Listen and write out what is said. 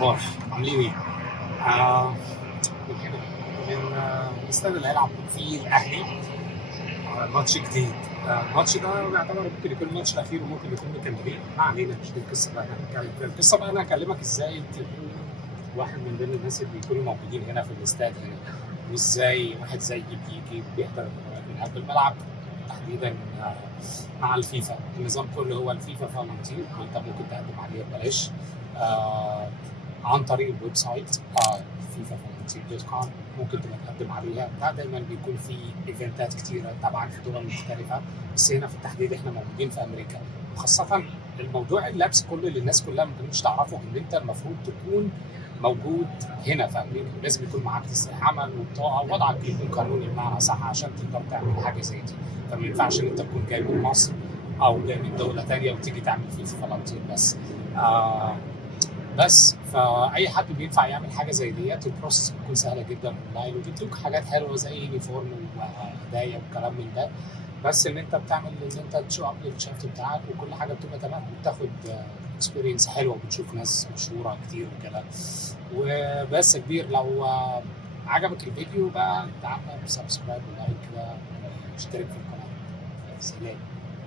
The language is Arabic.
اخبار عاملين ايه؟ آه من هنا من الاستاد اللي هيلعب فيه الاهلي ماتش جديد. الماتش ده يعتبر ممكن يكون الماتش الاخير وممكن يكون مكملين. ما علينا، مش دي القصه بقى. القصه بقى انا هكلمك ازاي تكون واحد من ضمن الناس اللي بيكونوا موجودين هنا في الاستاد هنا، وازاي واحد زي بيجي بيحضر المباريات من قبل الملعب تحديدا. مع الفيفا النظام كله هو الفيفا فالنتين، وانت ممكن تقدم عليه ببلاش عن طريق الويب سايت فيفا فالنتين دوت كوم. ممكن تبقى تقدم عليها. ده دايما بيكون في ايفنتات كتيره طبعا في دول مختلفه، بس هنا في التحديد احنا موجودين في امريكا. وخاصه الموضوع اللبس كله اللي الناس كلها ما كانتش تعرفه ان انت المفروض تكون موجود هنا في امريكا، ولازم يكون معاك تصريح عمل وبطاقه ووضعك يكون قانوني بمعنى صح عشان تقدر تعمل حاجه زي دي. فما ينفعش ان انت تكون جاي من مصر او جاي من دوله ثانيه وتيجي تعمل فيه فلانتين بس. بس فاي حد بينفع يعمل حاجه زي ديت. البروسيس بتكون سهله جدا اونلاين، وبيدوك حاجات حلوه زي يونيفورم وهدايا وكلام من ده. بس ان انت بتعمل ان انت تشو اب الشفت بتاعك وكل حاجه بتبقى تمام، وبتاخد اكسبيرينس حلوه وبتشوف ناس مشهوره كتير وكده. وبس كبير، لو عجبك الفيديو بقى تعمل سبسكرايب ولايك كده واشترك في القناه. سلام.